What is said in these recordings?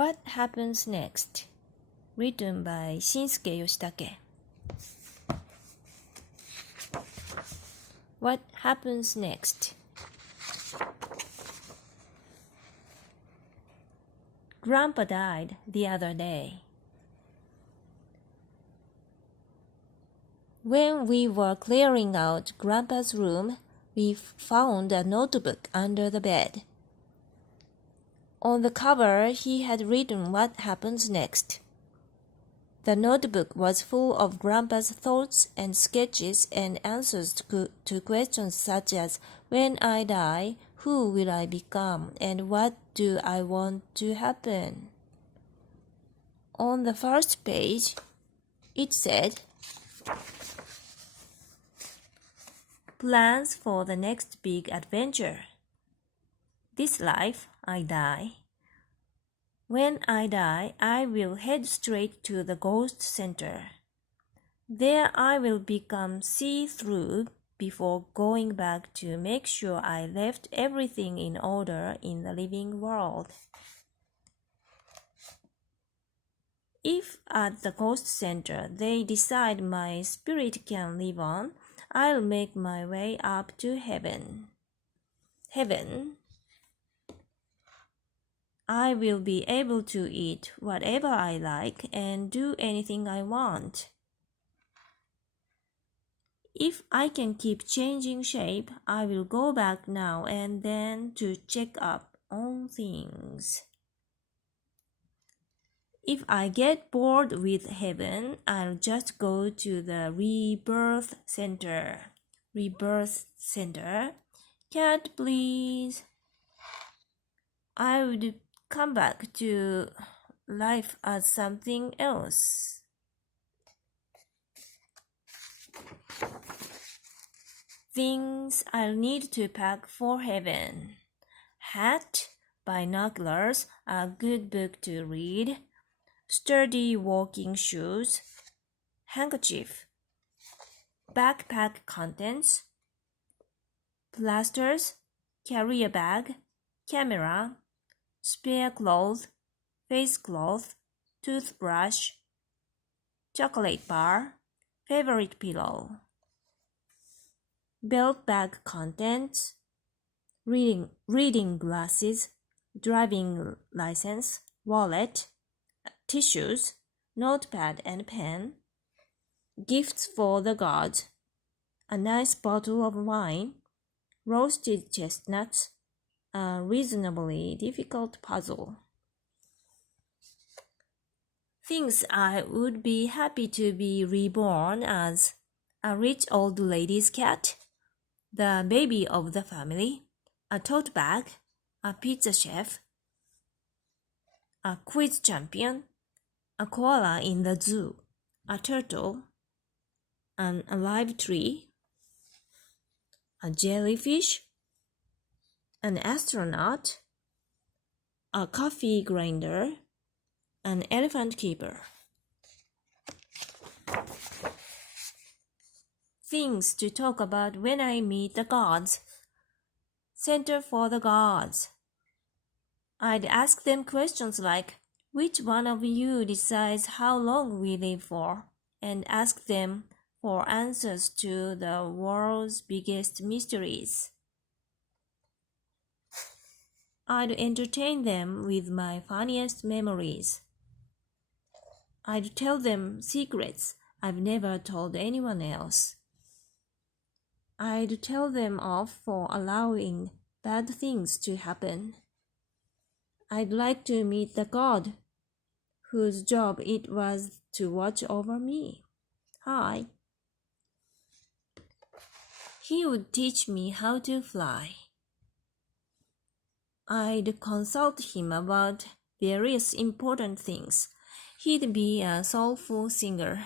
What Happens Next? Written by Shinsuke Yoshitake. What happens next? Grandpa died the other day. When we were clearing out Grandpa's room, we found a notebook under the bed. On the cover, he had written what happens next. The notebook was full of Grandpa's thoughts and sketches and answers to questions such as, when I die, who will I become, and what do I want to happen? On the first page, it said, Plans for the next big adventure. This life, I die. When I die, I will head straight to the ghost center. There I will become see-through before going back to make sure I left everything in order in the living world. If at the ghost center they decide my spirit can live on, I'll make my way up to heaven. I will be able to eat whatever I like and do anything I want. If I can keep changing shape, I will go back now and then to check up on things. If I get bored with heaven, I'll just go to the rebirth center. Cat, please. I would come back to life as something else. Things I'll need to pack for heaven. Hat, binoculars, a good book to read, sturdy walking shoes, handkerchief, backpack contents, plasters, carrier bag, camera, spare clothes, face cloth, toothbrush, chocolate bar, favorite pillow, belt bag contents, reading glasses, driving license, wallet, tissues, notepad and pen, gifts for the gods, a nice bottle of wine, roasted chestnuts, a reasonably difficult puzzle. Things I would be happy to be reborn as a rich old lady's cat, the baby of the family, a tote bag, a pizza chef, a quiz champion, a koala in the zoo, a turtle, an alive tree, a jellyfish, an astronaut, a coffee grinder, an elephant keeper. Things to talk about when I meet the gods. Center for the gods. I'd ask them questions like, which one of you decides how long we live for? And ask them for answers to the world's biggest mysteries. I'd entertain them with my funniest memories. I'd tell them secrets I've never told anyone else. I'd tell them off for allowing bad things to happen. I'd like to meet the god whose job it was to watch over me. Hi. He would teach me how to fly. I'd consult him about various important things. He'd be a soulful singer.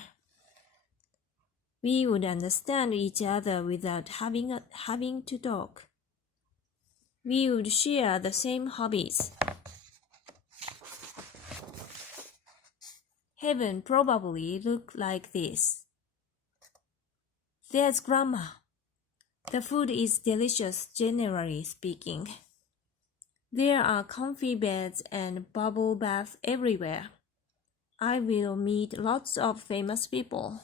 We would understand each other without having to talk. We would share the same hobbies. Heaven probably looked like this. There's Grandma. The food is delicious, generally speaking. There are comfy beds and bubble baths everywhere. I will meet lots of famous people.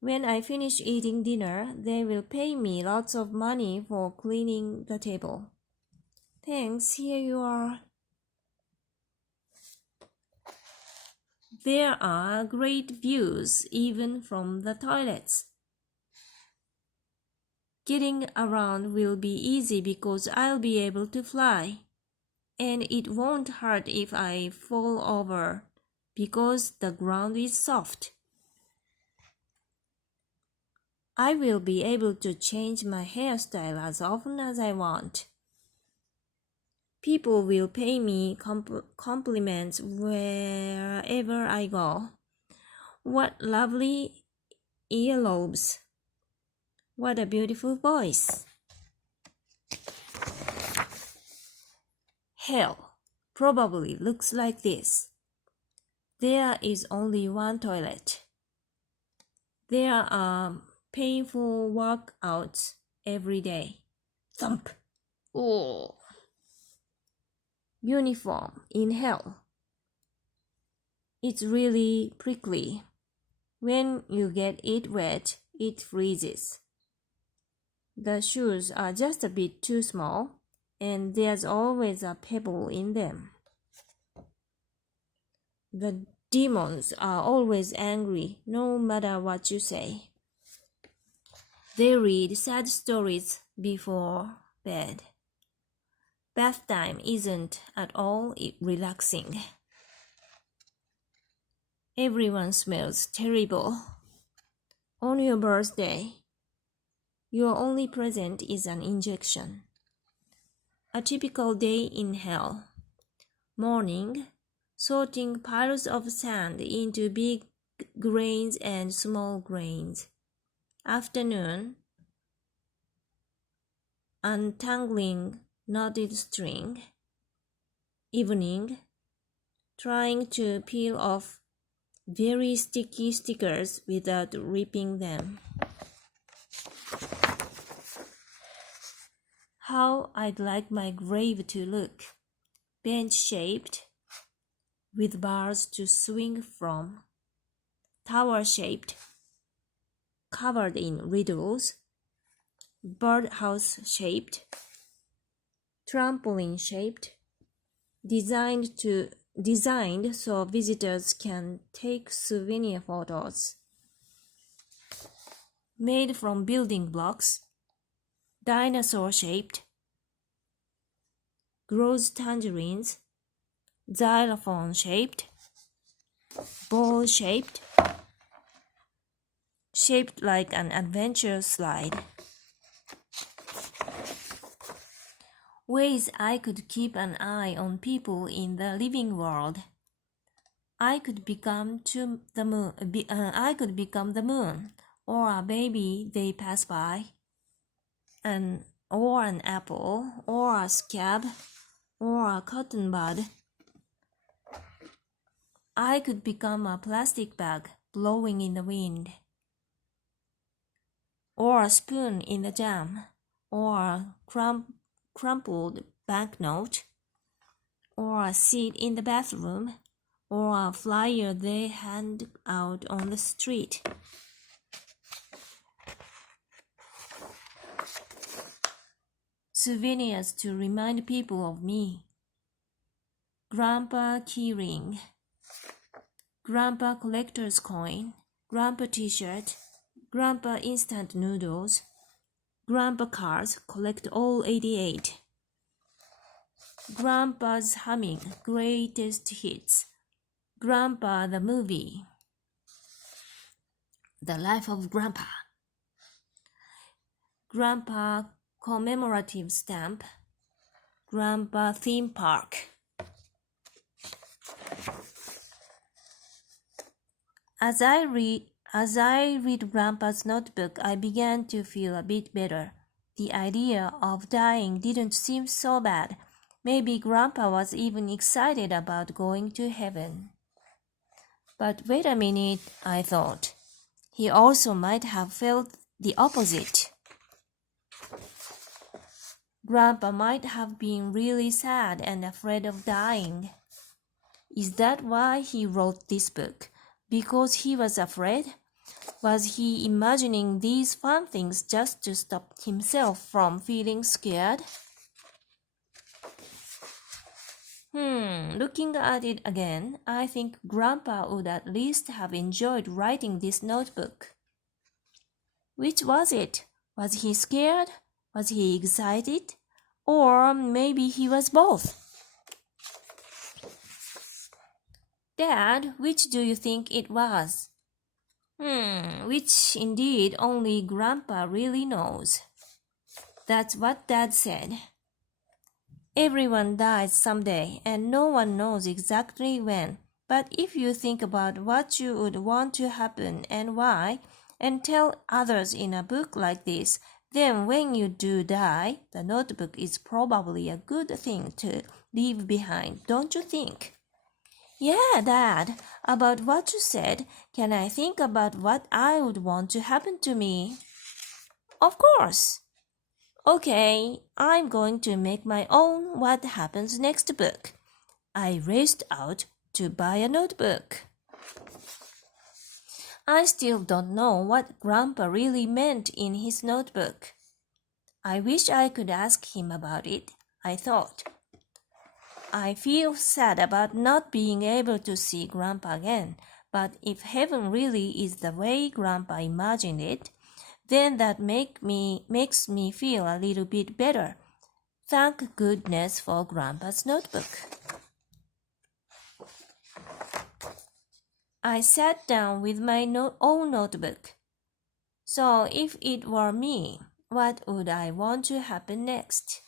When I finish eating dinner, they will pay me lots of money for cleaning the table. Thanks, here you are. There are great views even from the toilets. Getting around will be easy because I'll be able to fly. And it won't hurt if I fall over because the ground is soft. I will be able to change my hairstyle as often as I want. People will pay me compliments wherever I go. What lovely earlobes. What a beautiful voice. Hell probably looks like this. There is only one toilet. There are painful workouts every day. Thump. Oh. Uniform in hell. It's really prickly. When you get it wet, it freezes. The shoes are just a bit too small, and there's always a pebble in them. The demons are always angry, no matter what you say. They read sad stories before bed. Bath time isn't at all relaxing. Everyone smells terrible. On your birthday, your only present is an injection. A typical day in hell. Morning, sorting piles of sand into big grains and small grains. Afternoon, untangling knotted string. Evening, trying to peel off very sticky stickers without ripping them. How I'd like my grave to look. Bench-shaped, with bars to swing from. Tower-shaped, covered in riddles. Birdhouse-shaped, trampoline-shaped, designed so visitors can take souvenir photos. Made from building blocks, dinosaur-shaped, grows tangerines, xylophone-shaped, ball-shaped, shaped like an adventure slide. Ways I could keep an eye on people in the living world. I could become the moon, or a baby they pass by, or an apple, or a scab, or a cotton bud. I could become a plastic bag blowing in the wind, or a spoon in the jam, or a crumpled banknote, or a seat in the bathroom, or a flyer they hand out on the street. Souvenirs to remind people of me. Grandpa keyring, Grandpa collector's coin, Grandpa t-shirt, Grandpa instant noodles, Grandpa cards, collect all 88. Grandpa's humming, greatest hits. Grandpa the movie. The life of Grandpa. Grandpa commemorative stamp. Grandpa theme park. As I read Grandpa's notebook, I began to feel a bit better. The idea of dying didn't seem so bad. Maybe Grandpa was even excited about going to heaven. But wait a minute, I thought. He also might have felt the opposite. Grandpa might have been really sad and afraid of dying. Is that why he wrote this book? Because he was afraid? Was he imagining these fun things just to stop himself from feeling scared? Looking at it again, I think Grandpa would at least have enjoyed writing this notebook. Which was it? Was he scared? Was he excited? Or maybe he was both? Dad, which do you think it was? Which indeed only Grandpa really knows. That's what Dad said. Everyone dies someday, and no one knows exactly when. But if you think about what you would want to happen and why, and tell others in a book like this, then when you do die, the notebook is probably a good thing to leave behind, don't you think? Yeah, Dad, about what you said, can I think about what I would want to happen to me? Of course. Okay, I'm going to make my own What Happens Next book. I raced out to buy a notebook. I still don't know what Grandpa really meant in his notebook. I wish I could ask him about it, I thought. I feel sad about not being able to see Grandpa again, but if heaven really is the way Grandpa imagined it, then that makes me feel a little bit better. Thank goodness for Grandpa's notebook. I sat down with my own notebook. So if it were me, what would I want to happen next?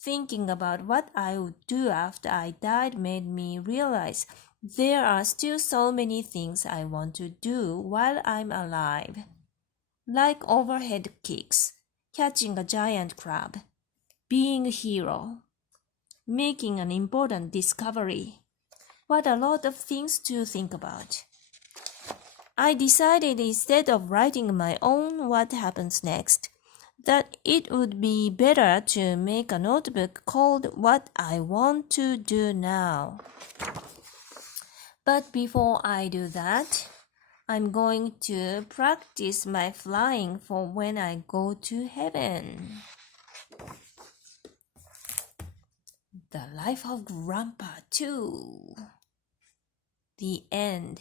Thinking about what I would do after I died made me realize there are still so many things I want to do while I'm alive. Like overhead kicks, catching a giant crab, being a hero, making an important discovery. What a lot of things to think about. I decided instead of writing my own What Happens Next, that it would be better to make a notebook called What I Want to Do Now. But before I do that, I'm going to practice my flying for when I go to heaven. The Life of Grandpa 2. The end.